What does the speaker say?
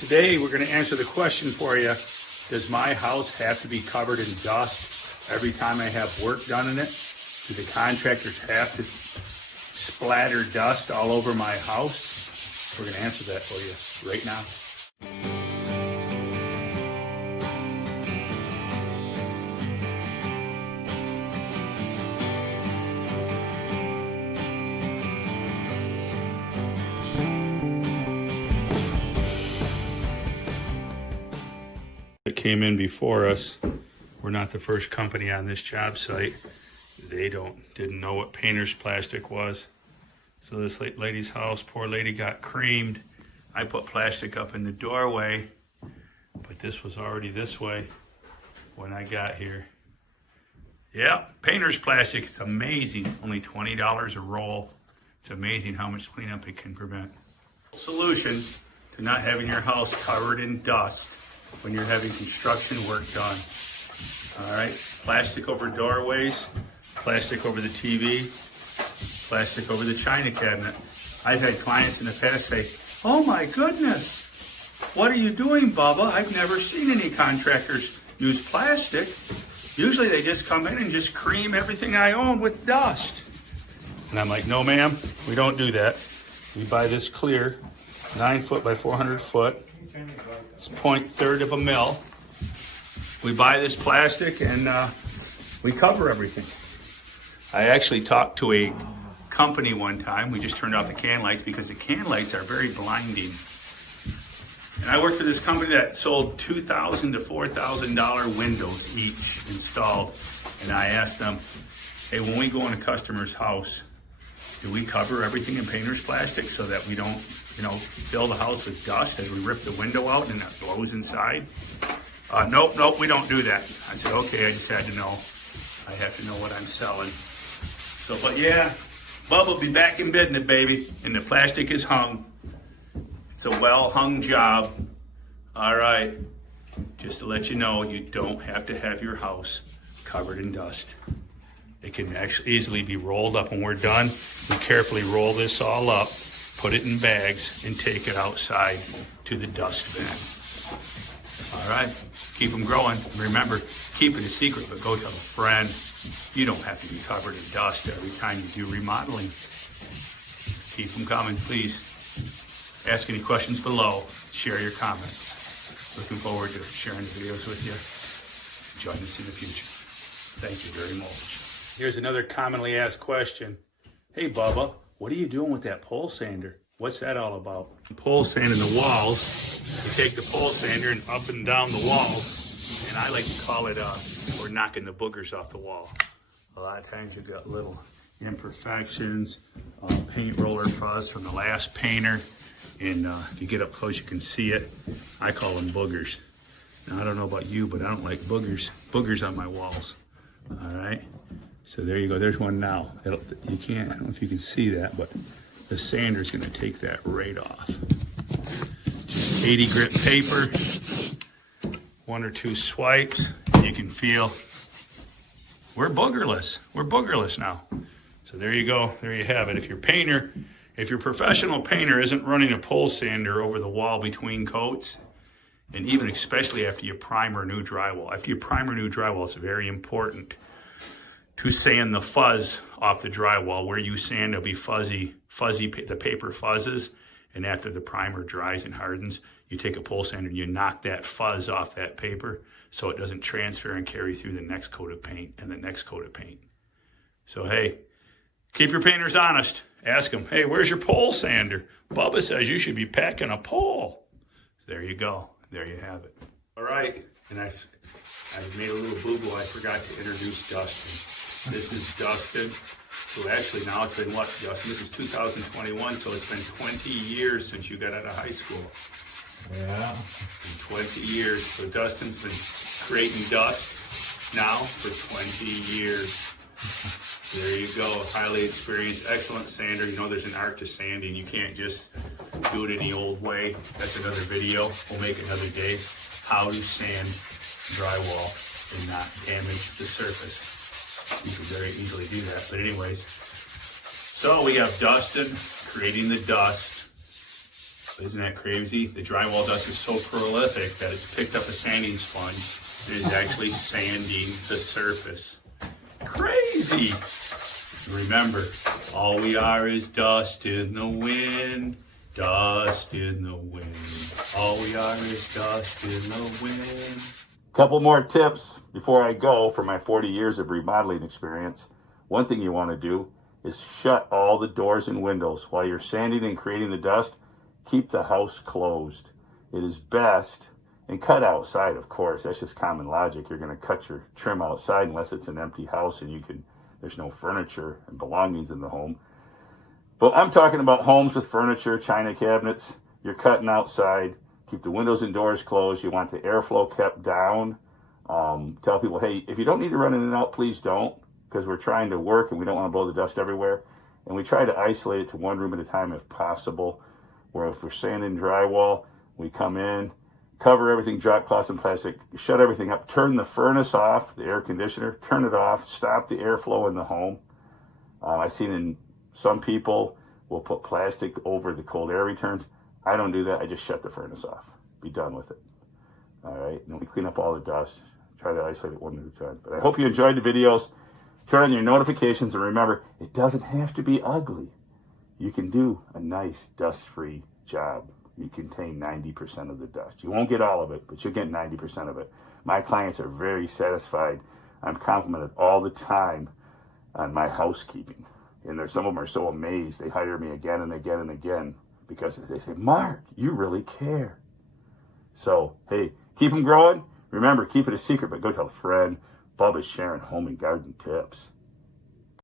Today we're going to answer the question for you. Does my house have to be covered in dust every time I have work done in it? Do the contractors have to splatter dust all over my house? We're going to answer that for you right now. That came in before us. We're not the first company on this job site. They didn't know what painter's plastic was. So this lady's house, poor lady, got creamed. I put plastic up in the doorway, but this was already this way when I got here. Yeah, painter's plastic, it's amazing. Only $20 a roll. It's amazing how much cleanup it can prevent. Solution to not having your house covered in dust when you're having construction work done. All right, plastic over doorways, plastic over the TV, plastic over the china cabinet. I've had clients in the past say, "Oh my goodness, what are you doing, Bubba? I've never seen any contractors use plastic. Usually they just come in and just cream everything I own with dust." And I'm like, "No ma'am, we don't do that. We buy this clear, 9 foot by 400 foot. It's 0.3 of a mil. We buy this plastic and we cover everything." I actually talked to a company one time. We just turned off the can lights because the can lights are very blinding. And I worked for this company that sold $2,000 to $4,000 windows each installed. And I asked them, "Hey, when we go in a customer's house, do we cover everything in painter's plastic so that we don't, fill the house with dust as we rip the window out and it blows inside?" Nope, we don't do that. I said, okay, I just had to know. I have to know what I'm selling. So, but yeah, Bubba will be back in business, baby. And the plastic is hung. It's a well-hung job. All right. Just to let you know, you don't have to have your house covered in dust. It can actually easily be rolled up when we're done. We carefully roll this all up, put it in bags, and take it outside to the dust bin. All right, keep them growing. Remember, keep it a secret, but go tell a friend. You don't have to be covered in dust every time you do remodeling. Keep them coming, please. Ask any questions below. Share your comments. Looking forward to sharing the videos with you. Join us in the future. Thank you very much. Here's another commonly asked question. "Hey Bubba, what are you doing with that pole sander? What's that all about?" Pole sanding the walls. You take the pole sander and up and down the walls, and I like to call it we're knocking the boogers off the wall. A lot of times you've got little imperfections, paint roller fuzz from the last painter, and if you get up close you can see it. I call them boogers. Now I don't know about you, but I don't like boogers on my walls. All right. So there you go, there's one now. You can't, I don't know if you can see that, but the sander's gonna take that right off. Just 80 grit paper, 1 or 2 swipes, you can feel we're boogerless now. So there you go, there you have it. If your professional painter isn't running a pole sander over the wall between coats, and even especially after you primer new drywall. After you primer new drywall, it's very important to sand the fuzz off the drywall. Where you sand, it'll be fuzzy, the paper fuzzes, and after the primer dries and hardens, you take a pole sander and you knock that fuzz off that paper so it doesn't transfer and carry through the next coat of paint and the next coat of paint. So hey, keep your painters honest. Ask them, "Hey, where's your pole sander? Bubba says you should be packing a pole." So there you go, there you have it. All right, and I've made a little boo-boo. I forgot to introduce Dustin. This is Dustin. So actually now it's been what, Dustin? This is 2021, so it's been 20 years since you got out of high school. Yeah. 20 years. So Dustin's been creating dust now for 20 years. There you go. Highly experienced, excellent sander. You know there's an art to sanding. You can't just do it any old way. That's another video. We'll make another day. How to sand drywall and not damage the surface. You can very easily do that. But anyways, so we have Dustin creating the dust. Isn't that crazy? The drywall dust is so prolific that it's picked up a sanding sponge. It is actually sanding the surface. Crazy! Remember, all we are is dust in the wind. Dust in the wind. All we are is dust in the wind. Couple more tips before I go for my 40 years of remodeling experience. One thing you want to do is shut all the doors and windows. While you're sanding and creating the dust, keep the house closed. It is best, and cut outside, of course. That's just common logic. You're going to cut your trim outside unless it's an empty house and there's no furniture and belongings in the home. But I'm talking about homes with furniture, china cabinets. You're cutting outside. Keep the windows and doors closed. You want the airflow kept down. Tell people, hey, if you don't need to run in and out, please don't, because we're trying to work and we don't want to blow the dust everywhere. And we try to isolate it to one room at a time if possible. Where if we're sanding drywall, we come in, cover everything, drop cloths and plastic, shut everything up, turn the furnace off, the air conditioner, turn it off, stop the airflow in the home. I've seen in some people will put plastic over the cold air returns. I don't do that. I just shut the furnace off. Be done with it. All right. And we clean up all the dust. Try to isolate it one at a time. But I hope you enjoyed the videos. Turn on your notifications, and remember, it doesn't have to be ugly. You can do a nice dust-free job. You contain 90% of the dust. You won't get all of it, but you'll get 90% of it. My clients are very satisfied. I'm complimented all the time on my housekeeping. And some of them are so amazed. They hire me again and again and again because they say, Mark, you really care. So, hey, keep them growing. Remember, keep it a secret, but go tell a friend. Bubba's sharing home and garden tips.